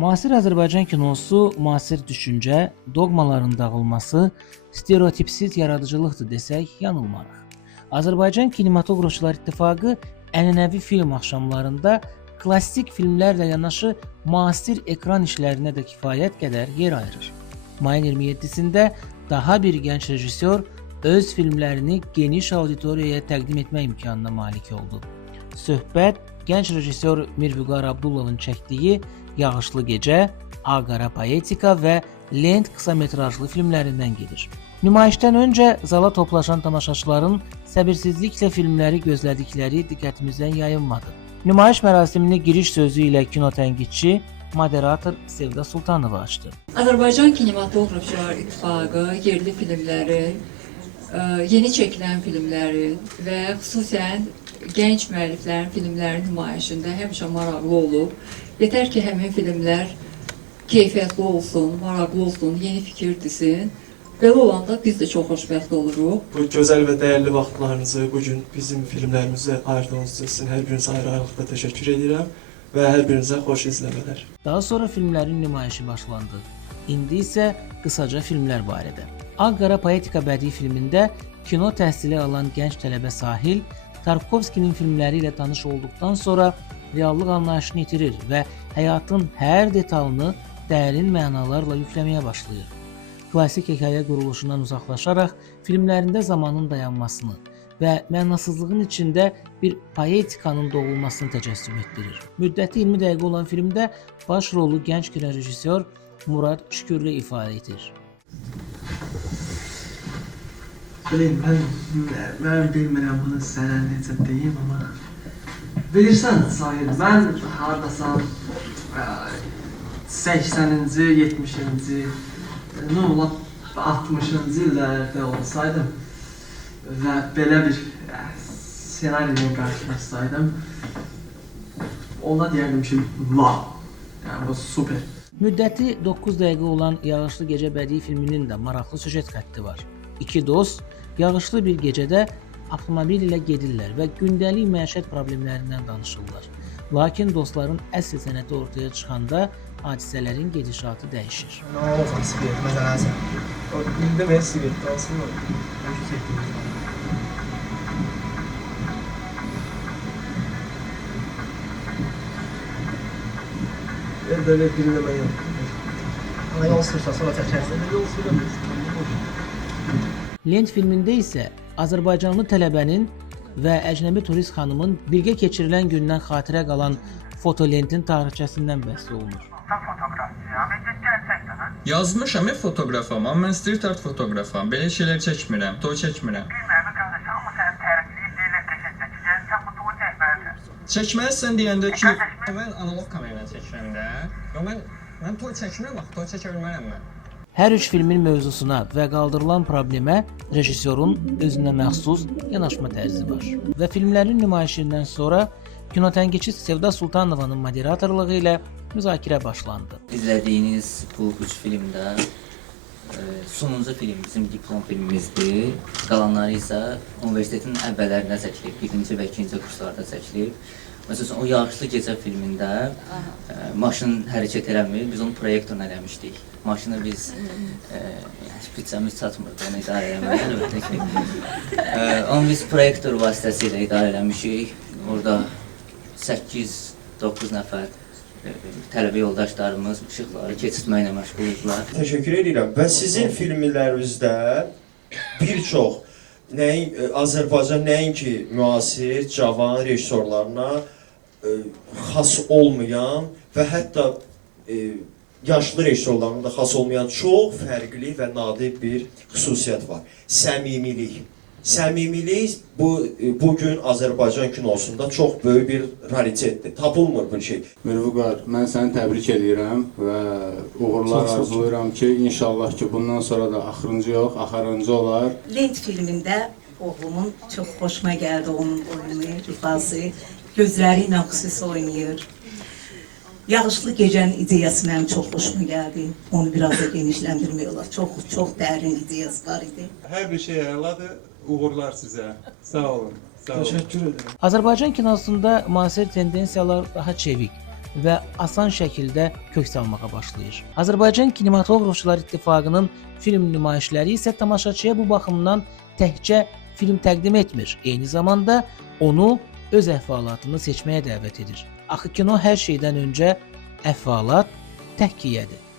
Müasir Azərbaycan kinosu müasir düşüncə, doqmaların dağılması, stereotipsiz yaradıcılıqdır desək yanılmarıq. Azərbaycan Kinematografçular İttifaqı ənənəvi film axşamlarında klassik filmlərlə yanaşı müasir ekran işlərinə də kifayət qədər yer ayırır. Mayın 27-sində daha bir gənc rejissor öz filmlərini geniş auditoriyaya təqdim etmə imkanına malik oldu. Söhbət gənc rejissor Mirvüqar Abdullovun çəkdiyi Yağışlı Gecə, Ağqara Poetika və Lent qısa metrajlı filmlərindən gedir. Nümayişdən öncə zala toplaşan tamaşaçıların səbirsizliklə filmləri gözlədikləri diqqətimizdən yayınmadı. Nümayiş mərasimini giriş sözü ilə kino tənqidçi, moderator Sevda Sultanova açdı. Azərbaycan Kinematografçular İttifaqı yerli filmlərin, yeni çəkilən filmlərin və xüsusən gənc müəlliflərin filmlərinin nümayişində həmişə maraqlı olub. Yetər ki, həmin filmlər keyfiyyətli olsun, maraqlı olsun, yeni fikir desin. Belə olanda biz də çox xoşbəxt oluruq. Bu gözəl və dəyərli vaxtlarınızı bugün bizim filmlərimizə ayırdığınız üçün sizin hər birinizə ayrı-ayrılıqda təşəkkür edirəm və hər birinizə xoş izləmələr. Daha sonra filmlərin nümayişi başlandı. İndi isə qısaca filmlər barədə. Ağqara Poetika bədii filmində kino təhsili alan gənc tələbə Sahil, Tarkovskinin filmləri ilə tanış olduqdan sonra reallıq anlayışını itirir və həyatın hər detalını dərin mənalarla yükləməyə başlayır. Klassik hekayə quruluşundan uzaqlaşaraq filmlərində zamanın dayanmasını və mənasızlığın içində bir poetikanın doğulmasını təcəssüm etdirir. Müddəti 20 dəqiqə olan filmdə baş rolu gənc kino rejissor Murad Şükürlü ifadə edir. Mən bilmirəm bunu sənə necə deyim, amma bilirsən Sahil, mən hardasa 80-ci, 70-ci, nə ola 60-cı illərdə olsaydım və belə bir senariyle qarşılaşsaydım, ona deyərdim ki, wow, yəni bu super. Müddəti 9 dəqiqə olan Yağışlı Gecə bədii filminin də maraqlı süjet xətti var. İki dost yağışlı bir gecədə avtomobil ilə gedirlər və gündəlik məişət problemlərindən danışırlar. Lakin dostların əsl sənəti ortaya çıxanda hadisələrin gedişatı dəyişir. Nə olsan siqaret, məsələn, o indi mən siqaret qalsın mı? Böyle birini ben yaptım. Ama yol sürsə sonra çəkərsən. Yol sürəməz. Lent filmində isə Azərbaycanlı tələbənin və əcnəbi turist xanımın birgə keçirilən gündən xatirə qalan fotolentin tarixçəsindən bəhs olunur. Yazmışam fotoqrafam, amma mən street art fotoqrafam. Belə şeylər çəkmirəm, toy çəkmirəm. Çəkməlisən deyəndə ki, mən analog kamerayla çəkirəm də. Mən toy çəkmirəm, toy çəkə bilmərəm mən. Hər üç filmin mövzusuna və qaldırılan problemə rejissorun özünə məxsus yanaşma tərzi var. Və filmlərin nümayişindən sonra kinotənqidçi Sevda Sultanovanın moderatorluğu ilə müzakirə başlandı. İzlədiyiniz bu üç filmdə sonuncu film bizim diplom filmimizdir. Qalanları isə universitetin əvvəllərində çəkilib, birinci və ikinci kurslarda çəkilib. Məsələn, o Yağışlı Gecə filmində maşın hərəkət eləmir, biz onu proyektorla eləmişdik. Maşını biz bütçəmiz çatmırdı, onu idarə eləmək, əlbəttə ki. Onu biz proyektor vasitəsilə idarə eləmişik. Orada 8-9 nəfər tələbə yoldaşlarımız işıqları keçirtməklə məşğul idilər. Təşəkkür edirəm və sizin filmlərinizdə bir çox Azərbaycan nəinki müasir, cavan rejissorlarına xas olmayan və hətta yaşlı rejissorlarına da xas olmayan çox fərqli və nadir bir xüsusiyyət var. Səmimilik. Səmimilik bugün Azərbaycan kinosunda çox böyük bir raritetdir. Tapılmır bir şey. Mirvüqar, mən səni təbrik edirəm və uğurlar arzulayıram ki, inşallah ki, bundan sonra da axırıncı yox, axırıncı olar. Lent filmində oğlumun çox xoşuma gəldi onun oyunu, ifası. Gözləri ilə xüsusi oynayır. Yağışlı Gecənin ideyası mənim çox xoşuma gəldi. Onu biraz da genişləndirmək olar. Çox dərin ideyası var idi. Hər bir şey əladır. Uğurlar sizə. Sağ olun. Təşəkkür edirəm. Azərbaycan kinosunda müasir tendensiyalar daha çevik, və asan şəkildə kök salmağa başlayır. Azərbaycan Kinematografçular İttifaqının film nümayişləri isə tamaşaçıya bu baxımdan təkcə film təqdim etmir, eyni zamanda onu öz əhvalatını seçməyə dəvət edir. Axı kino hər şeydən öncə əhvalat, təhkiyədir.